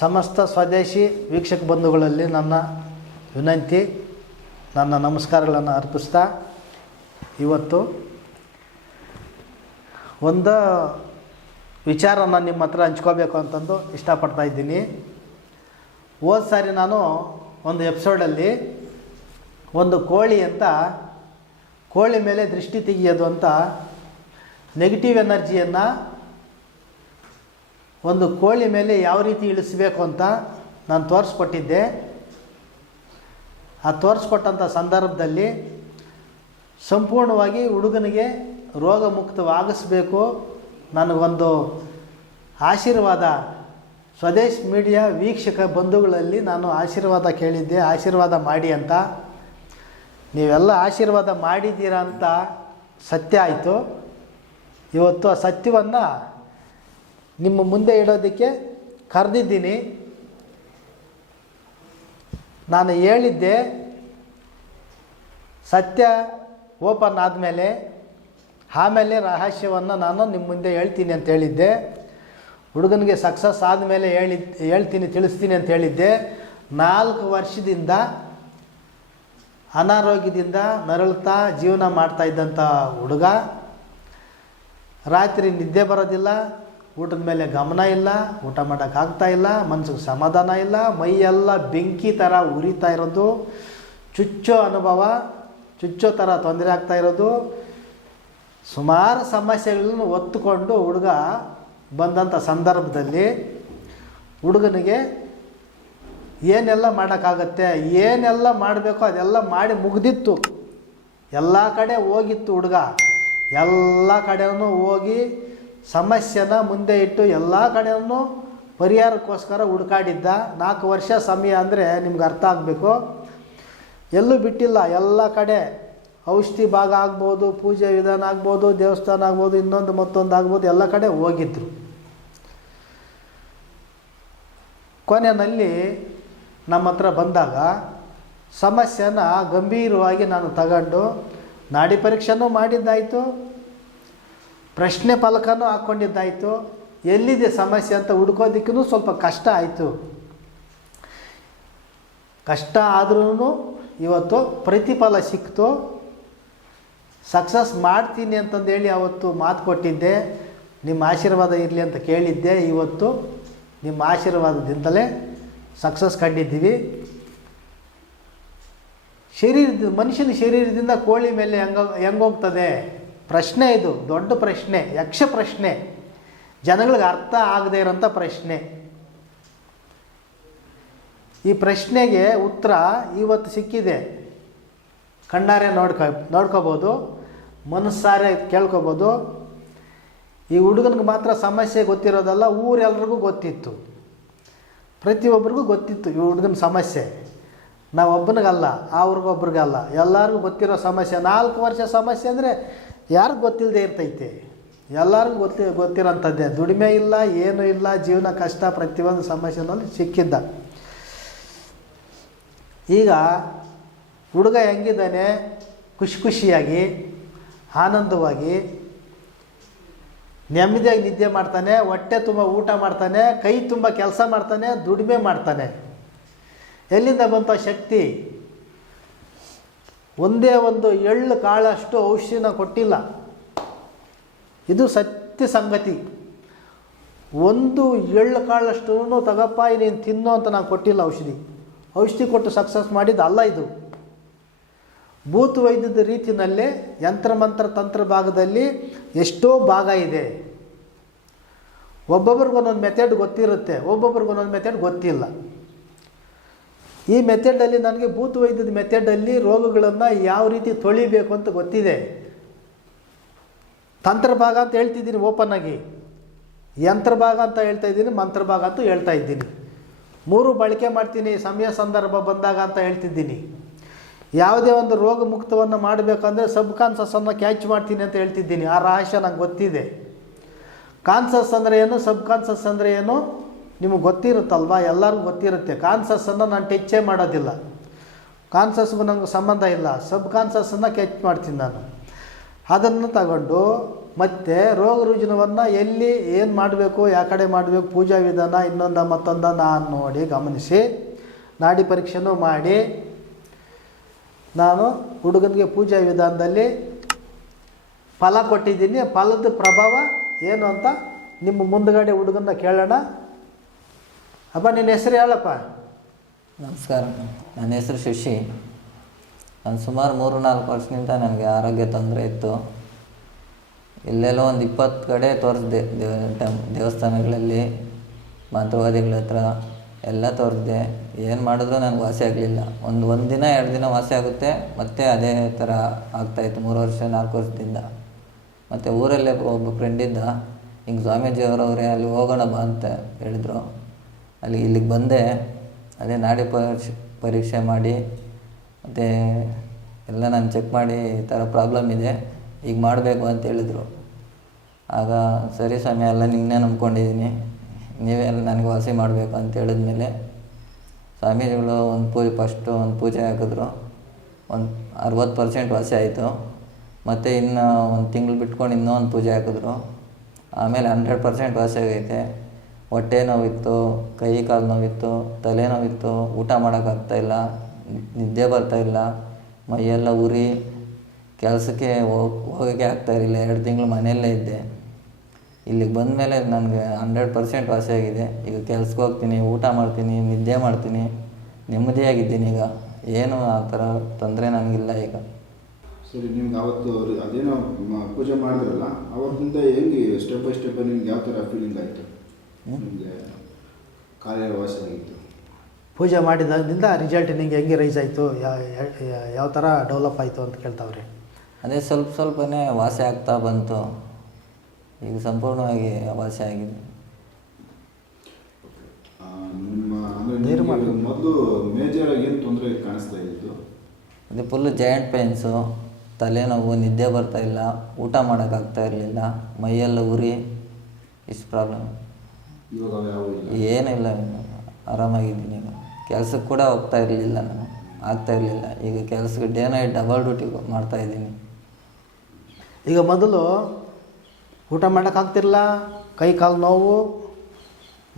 ಸಮಸ್ತ ಸ್ವದೇಶಿ ವೀಕ್ಷಕ ಬಂಧುಗಳಲ್ಲಿ ನನ್ನ ವಿನಂತಿ, ನನ್ನ ನಮಸ್ಕಾರಗಳನ್ನು ಅರ್ಪಿಸ್ತಾ ಇವತ್ತು ಒಂದು ವಿಚಾರನ ನಿಮ್ಮ ಹತ್ರ ಹಂಚ್ಕೋಬೇಕು ಅಂತಂದು ಇಷ್ಟಪಡ್ತಾ ಇದ್ದೀನಿ. ಹೋದ ಸಾರಿ ನಾನು ಒಂದು ಎಪಿಸೋಡಲ್ಲಿ ಒಂದು ಕೋಳಿ ಅಂತ, ಕೋಳಿ ಮೇಲೆ ದೃಷ್ಟಿ ತೆಗೆಯೋದು ಅಂತ ನೆಗೆಟಿವ್ ಎನರ್ಜಿಯನ್ನು ಒಂದು ಕೋಳಿ ಮೇಲೆ ಯಾವ ರೀತಿ ಇಳಿಸಬೇಕು ಅಂತ ನಾನು ತೋರಿಸ್ಕೊಟ್ಟಿದ್ದೆ. ಆ ತೋರಿಸ್ಕೊಟ್ಟಂಥ ಸಂದರ್ಭದಲ್ಲಿ ಸಂಪೂರ್ಣವಾಗಿ ಹುಡುಗನಿಗೆ ರೋಗ ಮುಕ್ತವಾಗಿಸ್ಬೇಕು ನನಗೊಂದು ಆಶೀರ್ವಾದ ಸ್ವದೇಶ್ ಮೀಡಿಯಾ ವೀಕ್ಷಕ ಬಂಧುಗಳಲ್ಲಿ ನಾನು ಆಶೀರ್ವಾದ ಕೇಳಿದ್ದೆ. ಆಶೀರ್ವಾದ ಮಾಡಿ ಅಂತ. ನೀವೆಲ್ಲ ಆಶೀರ್ವಾದ ಮಾಡಿದ್ದೀರಾ ಅಂತ ಸತ್ಯ ಆಯಿತು. ಇವತ್ತು ಆ ಸತ್ಯವನ್ನು ನಿಮ್ಮ ಮುಂದೆ ಇಡೋದಕ್ಕೆ ಕರೆದಿದ್ದೀನಿ. ನಾನು ಹೇಳಿದ್ದೆ, ಸತ್ಯ ಓಪನ್ ಆದಮೇಲೆ ಆಮೇಲೆ ರಹಸ್ಯವನ್ನು ನಾನು ನಿಮ್ಮ ಮುಂದೆ ಹೇಳ್ತೀನಿ ಅಂತ ಹೇಳಿದ್ದೆ. ಹುಡುಗನಿಗೆ ಸಕ್ಸಸ್ ಆದಮೇಲೆ ಹೇಳಿ, ಹೇಳ್ತೀನಿ, ತಿಳಿಸ್ತೀನಿ ಅಂತ ಹೇಳಿದ್ದೆ. ನಾಲ್ಕು ವರ್ಷದಿಂದ ಅನಾರೋಗ್ಯದಿಂದ ನರಳುತ್ತಾ ಜೀವನ ಮಾಡ್ತಾ ಇದ್ದಂಥ ಹುಡುಗ. ರಾತ್ರಿ ನಿದ್ದೆ ಬರೋದಿಲ್ಲ. ಊಟದ ಮೇಲೆ ಗಮನ ಇಲ್ಲ, ಊಟ ಮಾಡೋಕ್ಕಾಗ್ತಾ ಇಲ್ಲ ಮನಸ್ಸಿಗೆ ಸಮಾಧಾನ ಇಲ್ಲ, ಮೈಯೆಲ್ಲ ಬೆಂಕಿ ಥರ ಉರಿತಾ ಇರೋದು, ಚುಚ್ಚೋ ಅನುಭವ, ಚುಚ್ಚೋ ಥರ ತೊಂದರೆ ಆಗ್ತಾ ಇರೋದು. ಸುಮಾರು ಸಮಸ್ಯೆಗಳನ್ನು ಒತ್ತುಕೊಂಡು ಹುಡುಗ ಬಂದಂಥ ಸಂದರ್ಭದಲ್ಲಿ ಹುಡುಗನಿಗೆ ಏನೆಲ್ಲ ಮಾಡೋಕ್ಕಾಗತ್ತೆ, ಏನೆಲ್ಲ ಮಾಡಬೇಕೋ, ಅದೆಲ್ಲ ಮಾಡಿ ಮುಗ್ದಿತ್ತು. ಎಲ್ಲ ಕಡೆ ಹೋಗಿತ್ತು ಹುಡುಗ. ಎಲ್ಲ ಕಡೆಯೂ ಹೋಗಿ ಸಮಸ್ಯೆನ ಮುಂದೆ ಇಟ್ಟು ಎಲ್ಲ ಕಡೆಯೂ ಪರಿಹಾರಕ್ಕೋಸ್ಕರ ಹುಡುಕಾಡಿದ್ದ. ನಾಲ್ಕು ವರ್ಷ ಸಮಯ ಅಂದರೆ ನಿಮ್ಗೆ ಅರ್ಥ ಆಗಬೇಕು. ಎಲ್ಲೂ ಬಿಟ್ಟಿಲ್ಲ, ಎಲ್ಲ ಕಡೆ ಔಷಧಿ ಭಾಗ ಆಗ್ಬೋದು, ಪೂಜೆ ವಿಧಾನ ಆಗ್ಬೋದು, ದೇವಸ್ಥಾನ ಆಗ್ಬೋದು, ಇನ್ನೊಂದು ಮತ್ತೊಂದು ಆಗ್ಬೋದು, ಎಲ್ಲ ಕಡೆ ಹೋಗಿದ್ರು. ಕೊನೆಯಲ್ಲಿ ನಮ್ಮ ಹತ್ರ ಬಂದಾಗ ಸಮಸ್ಯೆನ ಗಂಭೀರವಾಗಿ ನಾನು ತಗೊಂಡು ನಾಡಿ ಪರೀಕ್ಷೆನೂ ಮಾಡಿದ್ದಾಯಿತು. ಪ್ರಶ್ನೆ ಫಲಕನೂ ಹಾಕ್ಕೊಂಡಿದ್ದಾಯಿತು ಎಲ್ಲಿದೆ ಸಮಸ್ಯೆ ಅಂತ ಹುಡ್ಕೋದಕ್ಕೂ ಸ್ವಲ್ಪ ಕಷ್ಟ ಆಯಿತು. ಕಷ್ಟ ಆದ್ರೂ ಇವತ್ತು ಪ್ರತಿಫಲ ಸಿಕ್ತು. ಸಕ್ಸಸ್ ಮಾಡ್ತೀನಿ ಅಂತಂದೇಳಿ ಅವತ್ತು ಮಾತು ಕೊಟ್ಟಿದ್ದೆ. ನಿಮ್ಮ ಆಶೀರ್ವಾದ ಇರಲಿ ಅಂತ ಕೇಳಿದ್ದೆ. ಇವತ್ತು ನಿಮ್ಮ ಆಶೀರ್ವಾದದಿಂದಲೇ ಸಕ್ಸಸ್ ಕಂಡಿದ್ದೀವಿ. ಶರೀರದ ಮನುಷ್ಯನ ಶರೀರದಿಂದ ಕೋಳಿ ಮೇಲೆ ಹೆಂಗ ಹೆಂಗೋಗ್ತದೆ ಪ್ರಶ್ನೆ ಇದು, ದೊಡ್ಡ ಪ್ರಶ್ನೆ, ಯಕ್ಷ ಪ್ರಶ್ನೆ. ಜನಗಳಿಗೆ ಅರ್ಥ ಆಗದೇ ಇರೋಂಥ ಪ್ರಶ್ನೆ. ಈ ಪ್ರಶ್ನೆಗೆ ಉತ್ತರ ಇವತ್ತು ಸಿಕ್ಕಿದೆ. ಕಣ್ಣಾರೆ ನೋಡ್ಕೊ, ನೋಡ್ಕೋಬೋದು, ಮನಸ್ಸಾರೆ ಕೇಳ್ಕೊಬೋದು. ಈ ಹುಡುಗನಿಗೆ ಮಾತ್ರ ಸಮಸ್ಯೆ ಗೊತ್ತಿರೋದಲ್ಲ ಊರೆಲ್ಲರಿಗೂ ಗೊತ್ತಿತ್ತು. ಪ್ರತಿಯೊಬ್ಬರಿಗೂ ಗೊತ್ತಿತ್ತು ಈ ಹುಡುಗನ ಸಮಸ್ಯೆ. ನಾವು ಒಬ್ಬನಿಗಲ್ಲ ಅವ್ರಿಗೊಬ್ರಿಗಲ್ಲ ಎಲ್ಲರಿಗೂ ಗೊತ್ತಿರೋ ಸಮಸ್ಯೆ. ನಾಲ್ಕು ವರ್ಷ ಸಮಸ್ಯೆ ಅಂದರೆ ಯಾರಿಗೂ ಗೊತ್ತಿಲ್ಲದೆ ಇರ್ತೈತೆ? ಎಲ್ಲರಿಗೂ ಗೊತ್ತಿ ಗೊತ್ತಿರೋಂಥದ್ದೇ ದುಡಿಮೆ ಇಲ್ಲ, ಏನೂ ಇಲ್ಲ, ಜೀವನ ಕಷ್ಟ ಪ್ರತಿಯೊಂದು ಸಮಸ್ಯೆನಲ್ಲಿ ಸಿಕ್ಕಿದ್ದ. ಈಗ ಹುಡುಗ ಹೆಂಗಿದ್ದಾನೆ? ಖುಷಿ ಖುಷಿಯಾಗಿ, ಆನಂದವಾಗಿ, ನೆಮ್ಮದಿಯಾಗಿ ನಿದ್ದೆ ಮಾಡ್ತಾನೆ, ಹೊಟ್ಟೆ ತುಂಬ ಊಟ ಮಾಡ್ತಾನೆ, ಕೈ ತುಂಬ ಕೆಲಸ ಮಾಡ್ತಾನೆ, ದುಡಿಮೆ ಮಾಡ್ತಾನೆ. ಎಲ್ಲಿಂದ ಬಂತ ಶಕ್ತಿ? ಒಂದೇ ಒಂದು ಎಳ್ಳು ಕಾಳಷ್ಟು ಔಷಧಿನ ಕೊಟ್ಟಿಲ್ಲ. ಇದು ಸತ್ಯ ಸಂಗತಿ. ಒಂದು ಎಳ್ಳು ಕಾಳಷ್ಟು ತಗಪ್ಪ, ನೀನು ತಿನ್ನೋ ಅಂತ ನಾನು ಕೊಟ್ಟಿಲ್ಲ ಔಷಧಿ. ಔಷಧಿ ಕೊಟ್ಟು ಸಕ್ಸಸ್ ಮಾಡಿದ್ದು ಅಲ್ಲ ಇದು. ಭೂತ ವೈದ್ಯದ ರೀತಿಯಲ್ಲೇ ಯಂತ್ರ ಮಂತ್ರ ತಂತ್ರ ಭಾಗದಲ್ಲಿ ಎಷ್ಟೋ ಭಾಗ ಇದೆ. ಒಬ್ಬೊಬ್ರಿಗೊಂದೊಂದು ಮೆಥಡ್ ಗೊತ್ತಿರುತ್ತೆ, ಒಬ್ಬೊಬ್ರಿಗೊಂದೊಂದು ಮೆಥಡ್ ಗೊತ್ತಿಲ್ಲ. ಈ ಮೆಥಡಲ್ಲಿ ನನಗೆ ಭೂತ ವೈದ್ಯದ ಮೆಥಡಲ್ಲಿ ರೋಗಗಳನ್ನು ಯಾವ ರೀತಿ ತೊಳಿಬೇಕು ಅಂತ ಗೊತ್ತಿದೆ. ತಂತ್ರಭಾಗ ಅಂತ ಹೇಳ್ತಿದ್ದೀನಿ ಓಪನ್ ಆಗಿ. ಯಂತ್ರ ಭಾಗ ಅಂತ ಹೇಳ್ತಾ ಇದ್ದೀನಿ, ಮಂತ್ರಭಾಗ ಅಂತ ಹೇಳ್ತಾ ಇದ್ದೀನಿ. ಮೂರು ಬಳಕೆ ಮಾಡ್ತೀನಿ, ಸಮಯ ಸಂದರ್ಭ ಬಂದಾಗ ಅಂತ ಹೇಳ್ತಿದ್ದೀನಿ. ಯಾವುದೇ ಒಂದು ರೋಗ ಮುಕ್ತವನ್ನು ಮಾಡಬೇಕಂದ್ರೆ ಸಬ್ ಕಾನ್ಸಸ್ಸನ್ನು ಕ್ಯಾಚ್ ಮಾಡ್ತೀನಿ ಅಂತ ಹೇಳ್ತಿದ್ದೀನಿ. ಆ ರಹಸ್ಯ ನಂಗೆ ಗೊತ್ತಿದೆ. ಕಾನ್ಸಸ್ ಅಂದರೆ ಏನು? ಸಬ್ ಕಾನ್ಸಸ್ ಅಂದರೆ ಏನು? ನಿಮಗೆ ಗೊತ್ತಿರುತ್ತಲ್ವ? ಎಲ್ಲರಿಗೂ ಗೊತ್ತಿರುತ್ತೆ. ಕಾನ್ಸಸ್ಸನ್ನು ನಾನು ಟೆಚ್ಚೇ ಮಾಡೋದಿಲ್ಲ. ಕಾನ್ಸಸ್ಗೂ ನನಗೆ ಸಂಬಂಧ ಇಲ್ಲ. ಸಬ್ ಕಾನ್ಸಸ್ಸನ್ನು ಕೆಚ್ ಮಾಡ್ತೀನಿ ನಾನು. ಅದನ್ನು ತಗೊಂಡು ಮತ್ತು ರೋಗ ರುಜಿನವನ್ನು ಎಲ್ಲಿ ಏನು ಮಾಡಬೇಕು ಯಾವ ಕಡೆ ಮಾಡಬೇಕು, ಪೂಜಾ ವಿಧಾನ, ಇನ್ನೊಂದ ಮತ್ತೊಂದ ನಾನು ನೋಡಿ ಗಮನಿಸಿ. ನಾಡಿ ಪರೀಕ್ಷೆನೂ ಮಾಡಿ. ನಾನು ಹುಡುಗನಿಗೆ ಪೂಜಾ ವಿಧಾನದಲ್ಲಿ ಫಲ ಕೊಟ್ಟಿದ್ದೀನಿ. ಫಲದ ಪ್ರಭಾವ ಏನು ಅಂತ ನಿಮ್ಮ ಮುಂದುಗಡೆ ಹುಡುಗನ್ನ ಕೇಳೋಣ. ಅಪ್ಪ, ನಿನ್ನ ಹೆಸರು ಹೇಳಪ್ಪ. ನಮಸ್ಕಾರ. ನನ್ನ ಹೆಸರು ಶಶಿ. ನಾನು ಸುಮಾರು ಮೂರು, ನಾಲ್ಕು ವರ್ಷದಿಂದ ನನಗೆ ಆರೋಗ್ಯ ತೊಂದರೆ ಇತ್ತು. ಇಲ್ಲೆಲ್ಲೋ ಒಂದು ಇಪ್ಪತ್ತು ಕಡೆ ತೋರಿಸ್ದೆ ದೇವಸ್ಥಾನಗಳಲ್ಲಿ ಮಂತ್ರವಾದಿಗಳ ಹತ್ರ ಎಲ್ಲ ತೋರಿಸಿದೆ. ಏನು ಮಾಡಿದ್ರು ನನಗೆ ವಾಸಿ ಆಗಲಿಲ್ಲ. ಒಂದು ಒಂದು ದಿನ, ಎರಡು ದಿನ ವಾಸಿ ಆಗುತ್ತೆ. ಮತ್ತೆ ಅದೇ ಥರ ಆಗ್ತಾಯಿತ್ತು ಮೂರು ವರ್ಷ, ನಾಲ್ಕು ವರ್ಷದಿಂದ. ಮತ್ತು ಊರಲ್ಲೇ ಒಬ್ಬ ಫ್ರೆಂಡಿದ್ದ ಹಿಂಗೆ ಸ್ವಾಮೀಜಿಯವರವರೇ, ಅಲ್ಲಿ ಹೋಗೋಣ ಬಾ ಅಂತ ಹೇಳಿದರು. ಅಲ್ಲಿ ಇಲ್ಲಿಗೆ ಬಂದೆ. ಅದೇ ನಾಡಿ ಪರೀಕ್ಷೆ ಪರೀಕ್ಷೆ ಮಾಡಿ, ಮತ್ತು ಎಲ್ಲ ನಾನು ಚೆಕ್ ಮಾಡಿ ಈ ಥರ ಪ್ರಾಬ್ಲಮ್ ಇದೆ. ಈಗ ಮಾಡಬೇಕು ಅಂತ ಹೇಳಿದರು. ಆಗ ಸರಿ ಸ್ವಾಮಿ ಎಲ್ಲ ನಿನ್ನೆ ನಂಬ್ಕೊಂಡಿದ್ದೀನಿ. ನೀವೇ ನನಗೆ ವಾಸಿ ಮಾಡಬೇಕು ಅಂತ ಹೇಳಿದ್ಮೇಲೆ ಸ್ವಾಮೀಜಿಗಳು ಒಂದು ಪೂಜೆ ಫಸ್ಟು ಒಂದು ಪೂಜೆ ಹಾಕಿದ್ರು. ಒಂದು ಅರವತ್ತು ಪರ್ಸೆಂಟ್ ವಾಸಿ ಆಯಿತು. ಮತ್ತು ಇನ್ನು ಒಂದು ತಿಂಗಳು ಬಿಟ್ಕೊಂಡು ಇನ್ನೂ ಒಂದು ಪೂಜೆ ಹಾಕಿದ್ರು. ಆಮೇಲೆ ಹಂಡ್ರೆಡ್ ಪರ್ಸೆಂಟ್ ವಾಸಿ ಆಗೈತೆ. ಹೊಟ್ಟೆ ನೋವಿತ್ತು, ಕೈ ಕಾಲು ನೋವಿತ್ತು, ತಲೆ ನೋವಿತ್ತು, ಊಟ ಮಾಡೋಕ್ಕಾಗ್ತಾಯಿಲ್ಲ ನಿದ್ದೆ ಬರ್ತಾಯಿಲ್ಲ ಮೈಯೆಲ್ಲ ಉರಿ, ಕೆಲಸಕ್ಕೆ ಹೋಗ್ ಹೋಗೋಕ್ಕೆ ಆಗ್ತಾಯಿರಲಿಲ್ಲ ಎರಡು ತಿಂಗಳು ಮನೆಯಲ್ಲೇ ಇದ್ದೆ. ಇಲ್ಲಿಗೆ ಬಂದಮೇಲೆ ನನಗೆ ಹಂಡ್ರೆಡ್ ಪರ್ಸೆಂಟ್ ವಾಸಿಯಾಗಿದೆ ಈಗ ಕೆಲ್ಸಕ್ಕೆ ಹೋಗ್ತೀನಿ, ಊಟ ಮಾಡ್ತೀನಿ, ನಿದ್ದೆ ಮಾಡ್ತೀನಿ, ನೆಮ್ಮದಿಯಾಗಿದ್ದೀನಿ ಈಗ. ಏನು ಆ ಥರ ತೊಂದರೆ ನನಗಿಲ್ಲ ಈಗ. ಸರಿ, ನಿಮ್ಗೆ ಅವತ್ತು ಅದೇನೋ ಪೂಜೆ ಮಾಡಿದ್ರಲ್ಲ ಅವತ್ತಿಂದ ಹೆಂಗೆ ಸ್ಟೆಪ್ ಬೈ ಸ್ಟೆಪ್ ನಿಮ್ಗೆ ಯಾವ ಥರ ಫೀಲಿಂಗ್ ಆಯಿತು? ನಿಮಗೆ ಪೂಜೆ ಮಾಡಿದಾಗಿಂದ ರಿಸಲ್ಟ್ ನಿಮಗೆ ಹೆಂಗೆ ರೈಸ್ ಆಯಿತು? ಯಾವ ಥರ ಡೆವಲಪ್ ಆಯಿತು ಅಂತ ಕೇಳ್ತಾವ್ರಿ. ಅದೇ ಸ್ವಲ್ಪ ಸ್ವಲ್ಪನೇ ವಾಸಿ ಆಗ್ತಾ ಬಂತು. ಈಗ ಸಂಪೂರ್ಣವಾಗಿ ವಾಸಿ ಆಗಿದೆ. ನಿಮ್ಮ ಮೊದಲು ಮೇಜರಾಗಿ ಏನು ತೊಂದರೆ ಕಾಣಿಸ್ತಾ ಅದೇ ಫುಲ್ಲು ಜಾಯಿಂಟ್ ಪೇನ್ಸು ತಲೆನೋವು ನಿದ್ದೆ ಬರ್ತಾ ಇಲ್ಲ ಊಟ ಮಾಡೋಕ್ಕಾಗ್ತಾ ಇರಲಿಲ್ಲ ಮೈಯೆಲ್ಲ ಉರಿ ಇಷ್ಟು ಪ್ರಾಬ್ಲಮ್ ಏನಿಲ್ಲ ಆರಾಮಾಗಿದ್ದೀನಿ ಈಗ ಕೆಲ್ಸಕ್ಕೆ ಕೂಡ ಹೋಗ್ತಾ ಇರಲಿಲ್ಲ ನಾನು. ಆಗ್ತಾ ಇರಲಿಲ್ಲ. ಈಗ ಕೆಲಸಕ್ಕೆ ಡೇ ನೈಟ್ ಡಬಲ್ ಡ್ಯೂಟಿ ಮಾಡ್ತಾ ಇದ್ದೀನಿ. ಈಗ ಮೊದಲು ಊಟ ಮಾಡೋಕ್ಕಾಗ್ತಿರಲ್ಲ ಕೈ ಕಾಲು ನೋವು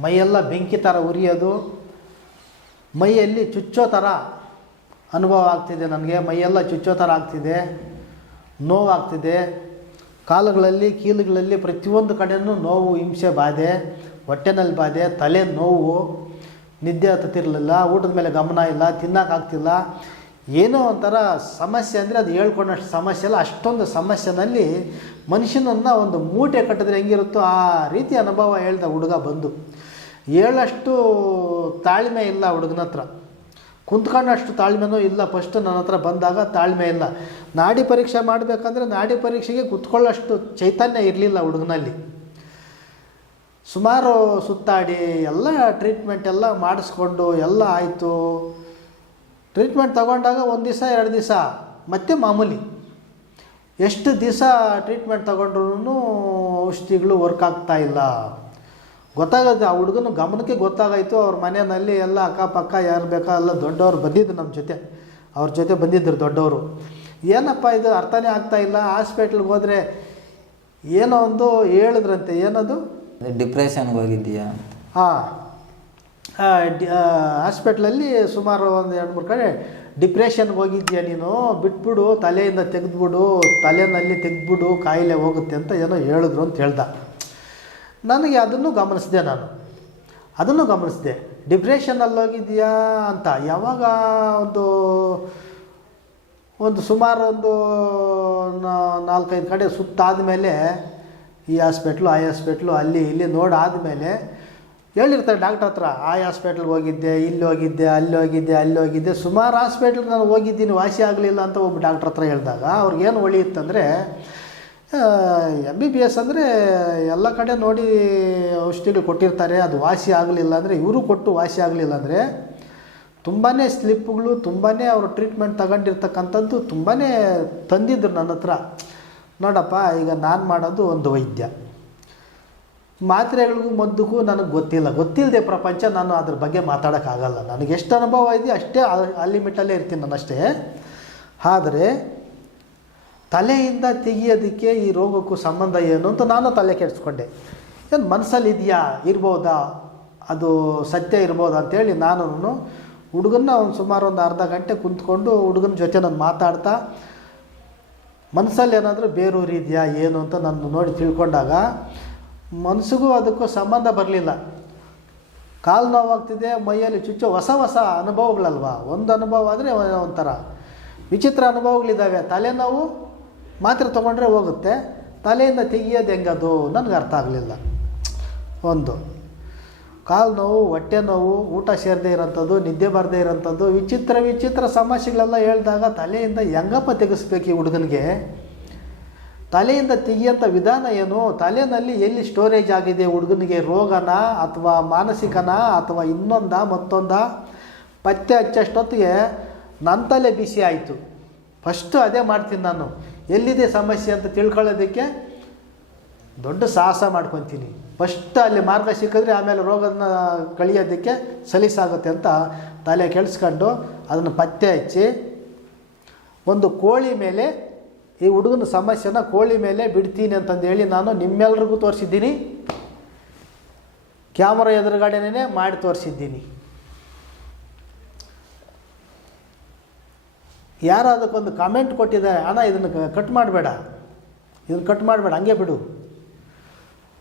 ಮೈಯೆಲ್ಲ ಬೆಂಕಿ ಥರ ಉರಿಯೋದು. ಮೈಯಲ್ಲಿ ಚುಚ್ಚೋ ಥರ ಅನುಭವ ಆಗ್ತಿದೆ ನನಗೆ. ಮೈಯೆಲ್ಲ ಚುಚ್ಚೋ ಥರ ಆಗ್ತಿದೆ. ನೋವಾಗ್ತಿದೆ ಕಾಲುಗಳಲ್ಲಿ ಕೀಲುಗಳಲ್ಲಿ ಪ್ರತಿಯೊಂದು ಕಡೆಯೂ ನೋವು ಹಿಂಸೆ ಬಾಧೆ. ಹೊಟ್ಟೆನಲ್ಲಿ ಬಾಧೆ, ತಲೆ ನೋವು, ನಿದ್ದೆ ಹತ್ತಿರಲಿಲ್ಲ ಊಟದ ಮೇಲೆ ಗಮನ ಇಲ್ಲ ತಿನ್ನೋಕ್ಕಾಗ್ತಿಲ್ಲ ಏನೋ ಒಂಥರ ಸಮಸ್ಯೆ ಅಂದರೆ ಅದು ಹೇಳ್ಕೊಂಡಷ್ಟು ಸಮಸ್ಯೆ ಅಲ್ಲ, ಅಷ್ಟೊಂದು ಸಮಸ್ಯೆನಲ್ಲಿ ಮನುಷ್ಯನನ್ನು ಒಂದು ಮೂಟೆ ಕಟ್ಟಿದ್ರೆ ಹೆಂಗಿರುತ್ತೋ ಆ ರೀತಿ ಅನುಭವ ಹೇಳ್ದ ಹುಡುಗ ಬಂದು. ಹೇಳಷ್ಟು ತಾಳ್ಮೆ ಇಲ್ಲ ಹುಡುಗನ ಹತ್ರ. ಕುಂತ್ಕೊಂಡಷ್ಟು ತಾಳ್ಮೆನೂ ಇಲ್ಲ ಫಸ್ಟ್ ನನ್ನ ಹತ್ರ ಬಂದಾಗ ತಾಳ್ಮೆ ಇಲ್ಲ. ನಾಡಿ ಪರೀಕ್ಷೆ ಮಾಡಬೇಕಂದ್ರೆ ನಾಡಿ ಪರೀಕ್ಷೆಗೆ ಕುತ್ಕೊಳ್ಳೋಷ್ಟು ಚೈತನ್ಯ ಇರಲಿಲ್ಲ ಹುಡುಗನಲ್ಲಿ. ಸುಮಾರು ಸುತ್ತಾಡಿ ಎಲ್ಲ ಟ್ರೀಟ್ಮೆಂಟ್ ಎಲ್ಲ ಮಾಡಿಸ್ಕೊಂಡು ಎಲ್ಲ ಆಯಿತು. ಟ್ರೀಟ್ಮೆಂಟ್ ತಗೊಂಡಾಗ ಒಂದು ದಿವಸ, ಎರಡು ದಿವಸ, ಮತ್ತೆ ಮಾಮೂಲಿ. ಎಷ್ಟು ದಿವಸ ಟ್ರೀಟ್ಮೆಂಟ್ ತಗೊಂಡ್ರೂ ಔಷಧಿಗಳು ವರ್ಕ್ ಆಗ್ತಾ ಇಲ್ಲ. ಗೊತ್ತಾಗುತ್ತೆ, ಆ ಹುಡುಗನ ಗಮನಕ್ಕೆ ಗೊತ್ತಾಗಾಯಿತು, ಅವ್ರ ಮನೆಯಲ್ಲಿ ಎಲ್ಲ ಅಕ್ಕಪಕ್ಕ ಯಾರು ಬೇಕಾ ಎಲ್ಲ ದೊಡ್ಡವ್ರು ಬಂದಿದ್ದು ನಮ್ಮ ಜೊತೆ. ಅವ್ರ ಜೊತೆ ಬಂದಿದ್ದರು ದೊಡ್ಡವರು. ಏನಪ್ಪ ಇದು ಅರ್ಥನೇ ಆಗ್ತಾ ಇಲ್ಲ. ಹಾಸ್ಪಿಟ್ಲಿಗೆ ಹೋದರೆ ಏನೋ ಒಂದು ಹೇಳಿದ್ರಂತೆ. ಏನದು? ಡಿಪ್ರೆಷನ್ಗೆ ಹೋಗಿದ್ದೀಯಾ ಹಾಂ ಹಾಸ್ಪಿಟ್ಲಲ್ಲಿ ಸುಮಾರು ಒಂದು ಎರಡು ಮೂರು ಕಡೆ ಡಿಪ್ರೆಷನ್ಗೆ ಹೋಗಿದ್ಯಾ ನೀನು? ಬಿಟ್ಬಿಡು, ತಲೆಯಿಂದ ತೆಗೆದ್ಬಿಡು, ತಲೆನಲ್ಲಿ ತೆಗೆದ್ಬಿಡು, ಕಾಯಿಲೆ ಹೋಗುತ್ತೆ ಅಂತ ಏನೋ ಹೇಳಿದ್ರು ಅಂತ ಹೇಳ್ದ. ನನಗೆ ಅದನ್ನು ಗಮನಿಸಿದೆ ನಾನು. ಅದನ್ನು ಗಮನಿಸಿದೆ. ಡಿಪ್ರೆಷನಲ್ಲಿ ಹೋಗಿದ್ದೀಯಾ ಅಂತ. ಯಾವಾಗ ಒಂದು ಒಂದು ಸುಮಾರು ಒಂದು ನಾಲ್ಕೈದು ಕಡೆ ಸುತ್ತಾದ ಮೇಲೆ ಈ ಹಾಸ್ಪಿಟ್ಲು ಆ ಹಾಸ್ಪಿಟ್ಲು ಅಲ್ಲಿ, ಇಲ್ಲಿ ನೋಡಾದಮೇಲೆ ಹೇಳಿರ್ತಾರೆ ಡಾಕ್ಟ್ರ್ ಹತ್ರ, ಆ ಹಾಸ್ಪಿಟ್ಲ್ಗೆ ಹೋಗಿದ್ದೆ, ಇಲ್ಲಿ ಹೋಗಿದ್ದೆ, ಅಲ್ಲಿ ಹೋಗಿದ್ದೆ ಅಲ್ಲಿ ಹೋಗಿದ್ದೆ. ಸುಮಾರು ಹಾಸ್ಪಿಟ್ಲ್ಗೆ ನಾನು ಹೋಗಿದ್ದೀನಿ, ವಾಸಿ ಆಗಲಿಲ್ಲ ಅಂತ ಒಬ್ಬ ಡಾಕ್ಟ್ರ್ ಹತ್ರ ಹೇಳಿದಾಗ ಅವ್ರಿಗೇನು ಒಳಿಯುತ್ತಂದರೆ ಎಂ ಬಿ ಬಿ ಎಸ್ ಅಂದರೆ ಎಲ್ಲ ಕಡೆ ನೋಡಿ ಔಷಧಿಗಳು ಕೊಟ್ಟಿರ್ತಾರೆ, ಅದು ವಾಸಿ ಆಗಲಿಲ್ಲ ಅಂದರೆ, ಇವರು ಕೊಟ್ಟು ವಾಸಿ ಆಗಲಿಲ್ಲ ಅಂದರೆ ತುಂಬಾ ಸ್ಲಿಪ್ಗಳು ತುಂಬಾ ಅವರು ಟ್ರೀಟ್ಮೆಂಟ್ ತಗೊಂಡಿರ್ತಕ್ಕಂಥದ್ದು ತುಂಬಾ ತಂದಿದ್ರು ನನ್ನ ಹತ್ರ. ನೋಡಪ್ಪ, ಈಗ ನಾನು ಮಾಡೋದು ಒಂದು ವೈದ್ಯ. ಮಾತ್ರೆಗಳಿಗೂ ಮದ್ದುಗೂ ನನಗೆ ಗೊತ್ತಿಲ್ಲ. ಗೊತ್ತಿಲ್ಲದೆ ಪ್ರಪಂಚ, ನಾನು ಅದ್ರ ಬಗ್ಗೆ ಮಾತಾಡೋಕ್ಕಾಗಲ್ಲ. ನನಗೆ ಎಷ್ಟು ಅನುಭವ ಇದೆಯೋ ಅಷ್ಟೇ ಆ- ಲಿಮಿಟಲ್ಲೇ ಇರ್ತೀನಿ ನಾನು ಅಷ್ಟೇ. ಆದರೆ, ತಲೆಯಿಂದ ತೆಗಿಯೋದಕ್ಕೆ ಈ ರೋಗಕ್ಕೂ ಸಂಬಂಧ ಏನು ಅಂತ ನಾನು ತಲೆ ಕೆಡಿಸ್ಕೊಂಡೆ. ಏನು ಮನಸ್ಸಲ್ಲಿ ಇದೆಯಾ ಇರ್ಬೋದಾ? ಅದು ಸತ್ಯ ಇರ್ಬೋದಾ ಅಂತೇಳಿ ನಾನು ಹುಡುಗನ್ನ ಒಂದು ಸುಮಾರು ಒಂದು ಅರ್ಧ ಗಂಟೆ ಕುಂತ್ಕೊಂಡು ಹುಡುಗನ ಜೊತೆ ನಾನು ಮಾತಾಡ್ತಾ ಮನಸ್ಸಲ್ಲಿ ಏನಾದರೂ ಬೇರೂರು ಇದೆಯಾ, ಏನು ಅಂತ ನಾನು ನೋಡಿ ತಿಳ್ಕೊಂಡಾಗ ಮನಸ್ಸಿಗೂ ಅದಕ್ಕೂ ಸಂಬಂಧ ಬರಲಿಲ್ಲ. ಕಾಲು ನೋವಾಗ್ತಿದೆ, ಮೈಯಲ್ಲಿ ಚುಚ್ಚು ಹೊಸ ಹೊಸ ಅನುಭವಗಳಲ್ವಾ? ಒಂದು ಅನುಭವ ಆದರೆ ಒಂಥರ. ವಿಚಿತ್ರ ಅನುಭವಗಳಿದ್ದಾವೆ. ತಲೆನೋವು ಮಾತ್ರೆ ತೊಗೊಂಡ್ರೆ ಹೋಗುತ್ತೆ. ತಲೆಯಿಂದ ತೆಗಿಯೋದು ಹೆಂಗದು? ನನಗೆ ಅರ್ಥ ಆಗಲಿಲ್ಲ. ಒಂದು. ಕಾಲು ನೋವು, ಹೊಟ್ಟೆ ನೋವು, ಊಟ ಸೇರದೇ ಇರೋಂಥದ್ದು, ನಿದ್ದೆ ಬರದೇ ಇರೋಂಥದ್ದು, ವಿಚಿತ್ರ ವಿಚಿತ್ರ ಸಮಸ್ಯೆಗಳೆಲ್ಲ ಹೇಳಿದಾಗ ತಲೆಯಿಂದ ಹೆಂಗಪ್ಪ ತೆಗೆಸ್ಬೇಕು ಈ ಹುಡುಗನಿಗೆ? ತಲೆಯಿಂದ ತೆಗಿಯೋಂಥ ವಿಧಾನ ಏನು? ತಲೆಯಲ್ಲಿ ಎಲ್ಲಿ ಸ್ಟೋರೇಜ್ ಆಗಿದೆ ಹುಡುಗನಿಗೆ? ರೋಗನ ಅಥವಾ ಮಾನಸಿಕನ ಅಥವಾ ಇನ್ನೊಂದ, ಮತ್ತೊಂದ? ಪತ್ತೆ ಹಚ್ಚಷ್ಟೊತ್ತಿಗೆ ನನ್ನ ತಲೆ ಬಿಸಿ ಆಯಿತು. ಫಸ್ಟು ಅದೇ ಮಾಡ್ತೀನಿ ನಾನು. ಎಲ್ಲಿದೆ ಸಮಸ್ಯೆ ಅಂತ ತಿಳ್ಕೊಳ್ಳೋದಕ್ಕೆ ದೊಡ್ಡ ಸಾಹಸ ಮಾಡ್ಕೊತೀನಿ. ಫಸ್ಟ್ ಅಲ್ಲಿ ಮಾರ್ಗ ಸಿಕ್ಕಿದ್ರೆ ಆಮೇಲೆ ರೋಗನ ಕಳಿಯೋದಕ್ಕೆ ಸಲೀಸಾಗುತ್ತೆ ಅಂತ ತಲೆ ಕೆಡಿಸ್ಕೊಂಡು ಅದನ್ನು ಪತ್ತೆ ಹಚ್ಚಿ ಒಂದು ಕೋಳಿ ಮೇಲೆ ಈ ಹುಡುಗನ ಸಮಸ್ಯೆನ ಕೋಳಿ ಮೇಲೆ ಬಿಡ್ತೀನಿ ಅಂತಂದು ಹೇಳಿ ನಾನು ನಿಮ್ಮೆಲ್ರಿಗೂ ತೋರಿಸಿದ್ದೀನಿ. ಕ್ಯಾಮ್ರಾ ಎದುರುಗಡೆನೇ ಮಾಡಿ ತೋರಿಸಿದ್ದೀನಿ. ಯಾರು ಅದಕ್ಕೊಂದು ಕಾಮೆಂಟ್ ಕೊಟ್ಟಿದ್ದಾರೆ, ಅಣ್ಣ, ಇದನ್ನು ಕಟ್ ಮಾಡಬೇಡ. ಇದನ್ನು ಕಟ್ ಮಾಡಬೇಡ, ಹಂಗೆ ಬಿಡು.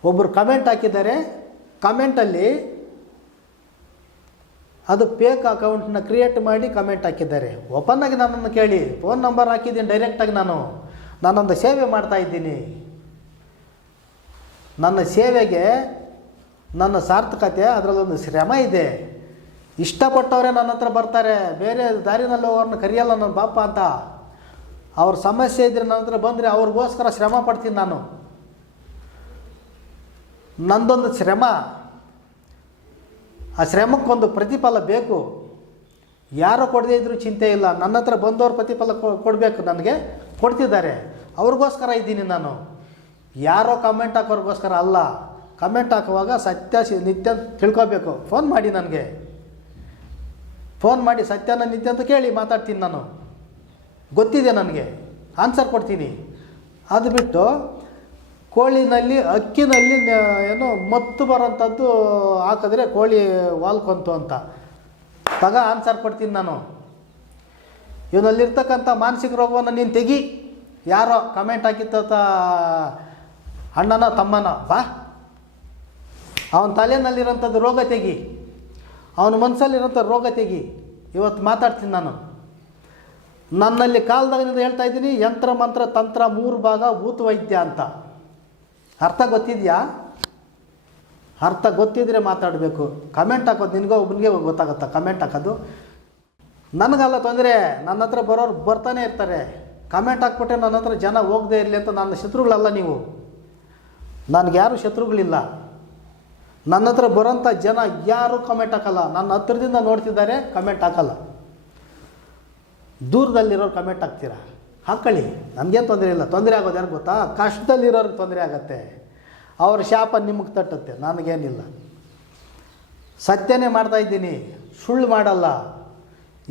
ಒಬ್ಬರು ಕಮೆಂಟ್ ಹಾಕಿದ್ದಾರೆ. ಕಮೆಂಟಲ್ಲಿ ಅದು ಪೇಕ್ ಅಕೌಂಟ್ನ ಕ್ರಿಯೇಟ್ ಮಾಡಿ ಕಮೆಂಟ್ ಹಾಕಿದ್ದಾರೆ. ಓಪನ್ ಆಗಿ ನನ್ನನ್ನು ಕೇಳಿ. ಫೋನ್ ನಂಬರ್ ಹಾಕಿದ್ದೀನಿ ಡೈರೆಕ್ಟಾಗಿ ನಾನು. ನಾನೊಂದು ಸೇವೆ ಮಾಡ್ತಾ ಇದ್ದೀನಿ. ನನ್ನ ಸೇವೆಗೆ ನನ್ನ ಸಾರ್ಥಕತೆ, ಅದರಲ್ಲೊಂದು ಶ್ರಮ ಇದೆ. ಇಷ್ಟಪಟ್ಟವರೇ ನನ್ನ ಹತ್ರ ಬರ್ತಾರೆ. ಬೇರೆ ದಾರಿನಲ್ಲಿ ಅವ್ರನ್ನ ಕರೆಯಲ್ಲ ನನ್ನ ಬಾಪ ಅಂತ. ಅವ್ರ ಸಮಸ್ಯೆ ಇದ್ದರೆ ನನ್ನ ಹತ್ರ ಬಂದರೆ ಅವ್ರಿಗೋಸ್ಕರ ಶ್ರಮ ಪಡ್ತೀನಿ ನಾನು. ನಂದೊಂದು ಶ್ರಮ. ಆ ಶ್ರಮಕ್ಕೊಂದು ಪ್ರತಿಫಲ ಬೇಕು. ಯಾರೋ ಕೊಡದೇ ಇದ್ರೂ ಚಿಂತೆ ಇಲ್ಲ. ನನ್ನ ಹತ್ರ ಬಂದವರು ಪ್ರತಿಫಲ ಕೊಡಬೇಕು ನನಗೆ. ಕೊಡ್ತಿದ್ದಾರೆ. ಅವ್ರಿಗೋಸ್ಕರ ಇದ್ದೀನಿ ನಾನು. ಯಾರೋ ಕಮೆಂಟ್ ಹಾಕೋರಿಗೋಸ್ಕರ ಅಲ್ಲ. ಕಮೆಂಟ್ ಹಾಕುವಾಗ ಸತ್ಯ ನಿತ್ಯ ತಿಳ್ಕೊಬೇಕು. ಫೋನ್ ಮಾಡಿ ನನಗೆ. ಫೋನ್ ಮಾಡಿ ಸತ್ಯನ ನಿತ್ಯ ಅಂತ ಕೇಳಿ ಮಾತಾಡ್ತೀನಿ ನಾನು. ಗೊತ್ತಿದೆ ನನಗೆ. ಆನ್ಸರ್ ಕೊಡ್ತೀನಿ. ಅದು ಬಿಟ್ಟು ಕೋಳಿನಲ್ಲಿ ಅಕ್ಕಿನಲ್ಲಿ ಏನು, ಮತ್ತು ಬರೋಂಥದ್ದು ಹಾಕಿದ್ರೆ ಕೋಳಿ ವಾಲ್ಕೊಂತು ಅಂತ. ತಗ ಆನ್ಸರ್ ಕೊಡ್ತೀನಿ ನಾನು. ಇವನಲ್ಲಿರ್ತಕ್ಕಂಥ ಮಾನಸಿಕ ರೋಗವನ್ನು ನೀನು ತೆಗಿ. ಯಾರೋ ಕಮೆಂಟ್ ಹಾಕಿತ್ತ ಅಣ್ಣನ, ತಮ್ಮನ, ಬಾ. ಅವನ ತಲೆಯಲ್ಲಿರೋಂಥದ್ದು ರೋಗ ತೆಗಿ. ಅವನ ಮನಸ್ಸಲ್ಲಿರೋಂಥ ರೋಗ ತೆಗಿ. ಇವತ್ತು ಮಾತಾಡ್ತೀನಿ ನಾನು. ನನ್ನಲ್ಲಿ ಕಾಲದಾಗಿನಿಂದ ಹೇಳ್ತಾ ಇದ್ದೀನಿ, ಯಂತ್ರ, ಮಂತ್ರ, ತಂತ್ರ, ಮೂರು ಭಾಗ, ಭೂತ ವೈದ್ಯ ಅಂತ. ಅರ್ಥ ಗೊತ್ತಿದೆಯಾ? ಅರ್ಥ ಗೊತ್ತಿದ್ರೆ ಮಾತಾಡಬೇಕು. ಕಮೆಂಟ್ ಹಾಕೋದು ನಿನಗೋ ಒಬ್ಬನಿಗೆ ಗೊತ್ತಾಗುತ್ತಾ? ಕಮೆಂಟ್ ಹಾಕೋದು? ನನಗಲ್ಲ ತೊಂದರೆ. ನನ್ನ ಹತ್ರ ಬರೋರು ಬರ್ತಾನೆ ಇರ್ತಾರೆ. ಕಮೆಂಟ್ ಹಾಕ್ಬಿಟ್ಟೆ ನನ್ನ ಹತ್ರ ಜನ ಹೋಗದೇ ಇರಲಿ ಅಂತ ನನ್ನ ಶತ್ರುಗಳಲ್ಲ ನೀವು. ನನಗೆ ಯಾರು ಶತ್ರುಗಳಿಲ್ಲ. ನನ್ನ ಹತ್ರ ಬರೋಂಥ ಜನ ಯಾರೂ ಕಮೆಂಟ್ ಹಾಕಲ್ಲ. ನನ್ನ ಹತ್ರದಿಂದ ನೋಡ್ತಿದ್ದಾರೆ ಕಮೆಂಟ್ ಹಾಕಲ್ಲ. ದೂರದಲ್ಲಿರೋರು ಕಮೆಂಟ್ ಹಾಕ್ತೀರಾ? ಹಾಕ್ಕೊಳ್ಳಿ ನನಗೇನು ತೊಂದರೆ ಇಲ್ಲ. ತೊಂದರೆ ಆಗೋದು ಯಾರು ಗೊತ್ತಾ? ಕಷ್ಟದಲ್ಲಿರೋರಿಗೆ ತೊಂದರೆ ಆಗತ್ತೆ. ಅವ್ರ ಶಾಪ ನಿಮಗೆ ತಟ್ಟುತ್ತೆ. ನನಗೇನಿಲ್ಲ. ಸತ್ಯನೇ ಮಾಡ್ತಾ ಇದ್ದೀನಿ. ಸುಳ್ಳು ಮಾಡಲ್ಲ.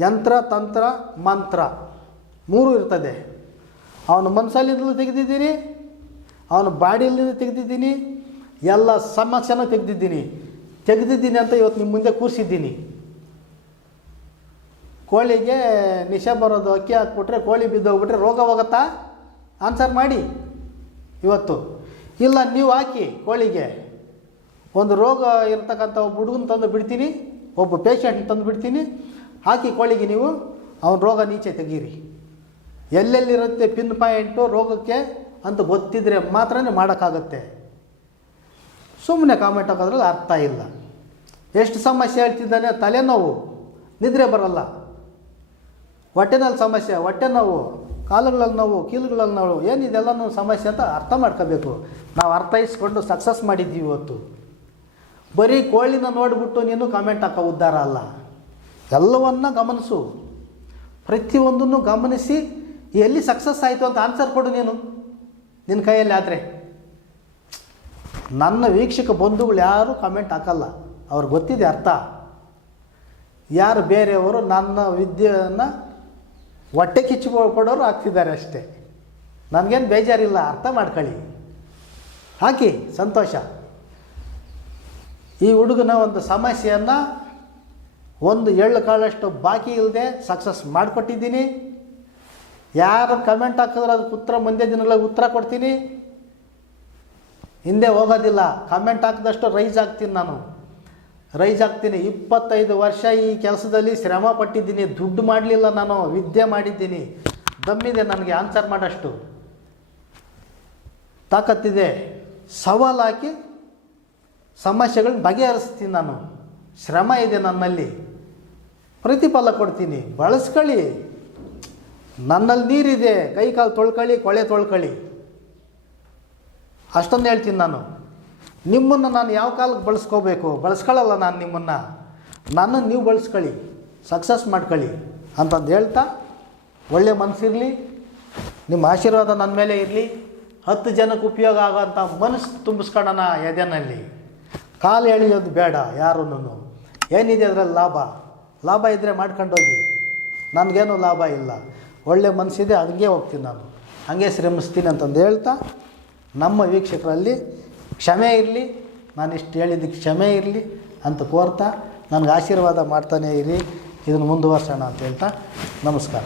ಯಂತ್ರ, ತಂತ್ರ, ಮಂತ್ರ ಮೂರು ಇರ್ತದೆ. ಅವನು ಮನಸ್ಸಲ್ಲಿಂದಲೂ ತೆಗೆದಿದ್ದೀನಿ. ಅವನು ಬಾಡಿಯಲ್ಲಿಂದ ತೆಗೆದಿದ್ದೀನಿ. ಎಲ್ಲ ಸಮಸ್ಯೆನೂ ತೆಗೆದಿದ್ದೀನಿ. ತೆಗೆದಿದ್ದೀನಿ ಅಂತ ಇವತ್ತು ನಿಮ್ಮ ಮುಂದೆ ಕೂರಿಸಿದ್ದೀನಿ. ಕೋಳಿಗೆ ನಿಶೆ ಬರೋದು ಅಕ್ಕಿ ಹಾಕ್ಬಿಟ್ರೆ ಕೋಳಿ ಬಿದ್ದೋಗ್ಬಿಟ್ರೆ ರೋಗ ಹೋಗುತ್ತಾ? ಆನ್ಸರ್ ಮಾಡಿ. ಇವತ್ತು. ಇಲ್ಲ, ನೀವು ಹಾಕಿ ಕೋಳಿಗೆ. ಒಂದು ರೋಗ ಇರ್ತಕ್ಕಂಥ ಒಬ್ಬ ಹುಡುಗನ ತಂದು ಬಿಡ್ತೀನಿ, ಒಬ್ಬ ಪೇಷಂಟ್ ತಂದು ಬಿಡ್ತೀನಿ. ಹಾಕಿ ಕೋಳಿಗೆ ನೀವು, ಅವನ ರೋಗ ನೀಚೆ ತೆಗೀರಿ. ಎಲ್ಲೆಲ್ಲಿರುತ್ತೆ ಪಿನ್ ಪಾಯಿಂಟು ರೋಗಕ್ಕೆ ಅಂತ ಗೊತ್ತಿದ್ರೆ ಮಾತ್ರನೇ ಮಾಡೋಕ್ಕಾಗತ್ತೆ. ಸುಮ್ಮನೆ ಕಾಮೆಂಟ್ ಹಾಕೋದ್ರಲ್ಲಿ ಅರ್ಥ ಇಲ್ಲ. ಎಷ್ಟು ಸಮಸ್ಯೆ ಹೇಳ್ತಿದ್ದಾನೆ, ತಲೆನೋವು. ನಿದ್ರೆ ಬರಲ್ಲ. ಹೊಟ್ಟೆನಲ್ಲಿ ಸಮಸ್ಯೆ, ಹೊಟ್ಟೆ ನೋವು, ಕಾಲುಗಳಲ್ಲಿ ನೋವು, ಕೀಲುಗಳಲ್ಲಿ ನೋವು ಏನಿದೆಲ್ಲನೂ ಸಮಸ್ಯೆ ಅಂತ ಅರ್ಥ ಮಾಡ್ಕೋಬೇಕು. ನಾವು ಅರ್ಥೈಸ್ಕೊಂಡು ಸಕ್ಸಸ್ ಮಾಡಿದ್ದೀವಿ ಇವತ್ತು. ಬರೀ ಕೋಳಿನ ನೋಡಿಬಿಟ್ಟು ನೀನು ಕಾಮೆಂಟ್ ಹಾಕೋ ಉದ್ಧಾರ ಅಲ್ಲ. ಎಲ್ಲವನ್ನ ಗಮನಿಸು. ಪ್ರತಿಯೊಂದನ್ನು ಗಮನಿಸಿ, ಎಲ್ಲಿ ಸಕ್ಸಸ್ ಆಯಿತು ಅಂತ ಆನ್ಸರ್ ಕೊಡು ನೀನು. ನಿನ್ನ ಕೈಯಲ್ಲಿ ಆದರೆ. ನನ್ನ ವೀಕ್ಷಕ ಬಂಧುಗಳು ಯಾರೂ ಕಮೆಂಟ್ ಹಾಕಲ್ಲ. ಅವ್ರಿಗೆ ಗೊತ್ತಿದೆ ಅರ್ಥ. ಯಾರು ಬೇರೆಯವರು ನನ್ನ ವಿದ್ಯೆಯನ್ನು ಹೊಟ್ಟೆ ಕಿಚ್ಚು ಕೊಡೋರು ಆಗ್ತಿದ್ದಾರೆ ಅಷ್ಟೇ. ನನಗೇನು ಬೇಜಾರಿಲ್ಲ, ಅರ್ಥ ಮಾಡ್ಕೊಳ್ಳಿ. ಹಾಕಿ, ಸಂತೋಷ. ಈ ಹುಡುಗನ ಒಂದು ಸಮಸ್ಯೆಯನ್ನು ಒಂದು ಎಳ್ಳು ಕಾಳಷ್ಟು ಬಾಕಿ ಇಲ್ಲದೆ ಸಕ್ಸಸ್ ಮಾಡಿಕೊಟ್ಟಿದ್ದೀನಿ. ಯಾರು ಕಮೆಂಟ್ ಹಾಕಿದ್ರೆ ಅದಕ್ಕೆ ಉತ್ತರ, ಮುಂದೆ ದಿನಗಳಿಗೆ ಉತ್ತರ ಕೊಡ್ತೀನಿ. ಹಿಂದೆ ಹೋಗೋದಿಲ್ಲ. ಕಮೆಂಟ್ ಹಾಕಿದಷ್ಟು ರೈಸ್ ಆಗ್ತೀನಿ ನಾನು. ರೈಸ್ ಆಗ್ತೀನಿ. ಇಪ್ಪತ್ತೈದು ವರ್ಷ ಈ ಕೆಲಸದಲ್ಲಿ ಶ್ರಮ ಪಟ್ಟಿದ್ದೀನಿ. ದುಡ್ಡು ಮಾಡಲಿಲ್ಲ ನಾನು, ವಿದ್ಯೆ ಮಾಡಿದ್ದೀನಿ. ದಮ್ಮಿದೆ ನನಗೆ ಆನ್ಸರ್ ಮಾಡೋಷ್ಟು. ತಾಕತ್ತಿದೆ. ಸವಾಲು ಹಾಕಿ ಸಮಸ್ಯೆಗಳನ್ನ ಬಗೆಹರಿಸ್ತೀನಿ ನಾನು. ಶ್ರಮ ಇದೆ ನನ್ನಲ್ಲಿ. ಪ್ರತಿಫಲ ಕೊಡ್ತೀನಿ. ಬಳಸ್ಕೊಳ್ಳಿ. ನನ್ನಲ್ಲಿ ನೀರಿದೆ. ಕೈ ಕಾಲು ತೊಳ್ಕೊಳ್ಳಿ, ಕೊಳೆ ತೊಳ್ಕೊಳ್ಳಿ. ಅಷ್ಟೊಂದು ಹೇಳ್ತೀನಿ ನಾನು. ನಿಮ್ಮನ್ನು ನಾನು ಯಾವ ಕಾಲಕ್ಕೆ ಬಳಸ್ಕೋಬೇಕು? ಬಳಸ್ಕೊಳ್ಳಲ್ಲ ನಾನು ನಿಮ್ಮನ್ನು. ನನ್ನನ್ನು ನೀವು ಬಳಸ್ಕೊಳ್ಳಿ ಸಕ್ಸಸ್ ಮಾಡ್ಕೊಳ್ಳಿ ಅಂತಂದು ಹೇಳ್ತಾ, ಒಳ್ಳೆ ಮನಸ್ಸಿರಲಿ, ನಿಮ್ಮ ಆಶೀರ್ವಾದ ನನ್ನ ಮೇಲೆ ಇರಲಿ, ಹತ್ತು ಜನಕ್ಕೆ ಉಪಯೋಗ ಆಗೋಂಥ ಮನಸ್ಸು ತುಂಬಿಸ್ಕೊಳ್ಳೋಣ ಎದೆನಲ್ಲಿ. ಕಾಲು ಎಳೆಯೋದು ಬೇಡ ಯಾರನ್ನು. ಏನಿದೆ ಅದರಲ್ಲಿ ಲಾಭ? ಲಾಭ ಇದ್ದರೆ ಮಾಡ್ಕೊಂಡೋಗಿ. ನನಗೇನು ಲಾಭ ಇಲ್ಲ. ಒಳ್ಳೆ ಮನಸ್ಸಿದೆ, ಹಂಗೆ ಹೋಗ್ತೀನಿ ನಾನು. ಹಂಗೆ ಶ್ರಮಿಸ್ತೀನಿ ಅಂತಂದು ಹೇಳ್ತಾ, ನಮ್ಮ ವೀಕ್ಷಕರಲ್ಲಿ ಕ್ಷಮೆ ಇರಲಿ ನಾನು ಇಷ್ಟು ಹೇಳಿದ್ದಕ್ಕೆ ಕ್ಷಮೆ ಇರಲಿ ಅಂತ ಕೋರ್ತಾ, ನನಗೆ ಆಶೀರ್ವಾದ ಮಾಡ್ತಾನೇ ಇರಿ, ಇದನ್ನು ಮುಂದುವರ್ಸೋಣ ಅಂತ ಹೇಳ್ತಾ, ನಮಸ್ಕಾರ.